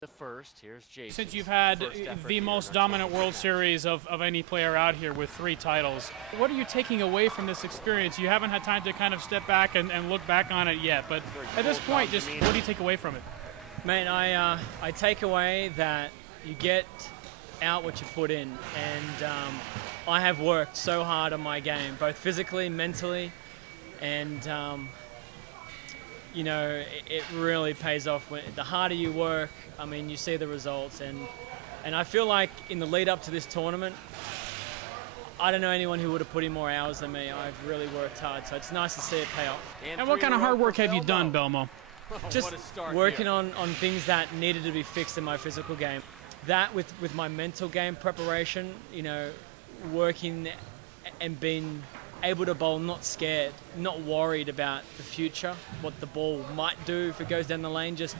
The first, here's Jason. Since you've had the most dominant World Series of any player out here with 3 titles, what are you taking away from this experience? You haven't had time to kind of step back and look back on it yet, but at this point, just what do you take away from it? Mate, I take away that you get out what you put in, and I have worked so hard on my game, both physically, mentally, and you know, it really pays off. The harder you work, I mean, you see the results, and I feel like in the lead up to this tournament, I don't know anyone who would have put in more hours than me. I've really worked hard, so it's nice to see it pay off. And what kind of hard work have you done, Belmo? Just working on things that needed to be fixed in my physical game. That with my mental game preparation, you know, working and being able to bowl not scared, not worried about the future, what the ball might do if it goes down the lane. Just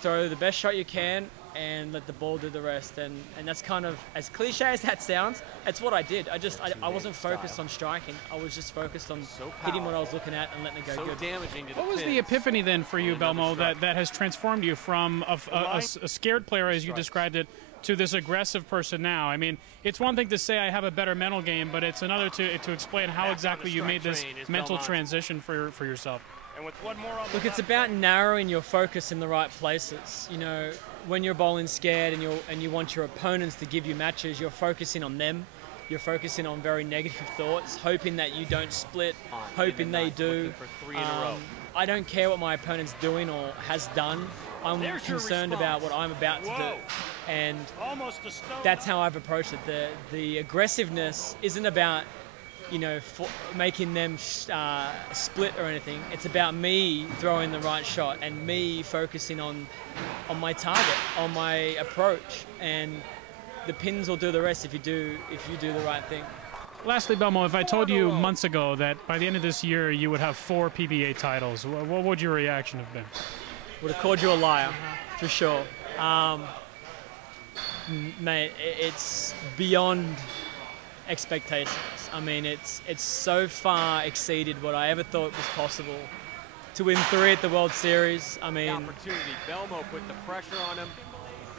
throw the best shot you can and let the ball do the rest. And that's kind of, as cliche as that sounds, that's what I did. I wasn't focused on striking. I was just focused on hitting what I was looking at and letting it go good. What was the epiphany then for you, Belmo, that has transformed you from a scared player, as you described it, to this aggressive person now? I mean, it's one thing to say I have a better mental game, but it's another to explain how exactly you made this mental transition for yourself. And with one more on Look, it's about narrowing your focus in the right places. You know, when you're bowling scared and you want your opponents to give you matches, you're focusing on them. You're focusing on very negative thoughts, hoping that you don't split, hoping they do. I don't care what my opponent's doing or has done. I'm concerned about what I'm about to do. And that's how I've approached it. The aggressiveness isn't about, you know, making them split or anything. It's about me throwing the right shot and me focusing on my target, on my approach, and the pins will do the rest if you do the right thing. Lastly, Belmo, if I told you months ago that by the end of this year you would have 4 PBA titles, what would your reaction have been? Would have called you a liar, for sure. Mate, it's beyond expectations. I mean, it's so far exceeded what I ever thought was possible. To win 3 at the World Series, I mean, opportunity. Belmo put the pressure on him.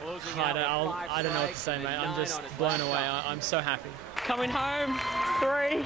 I don't know what to say, mate. I'm just blown away. I'm so happy. Coming home, 3.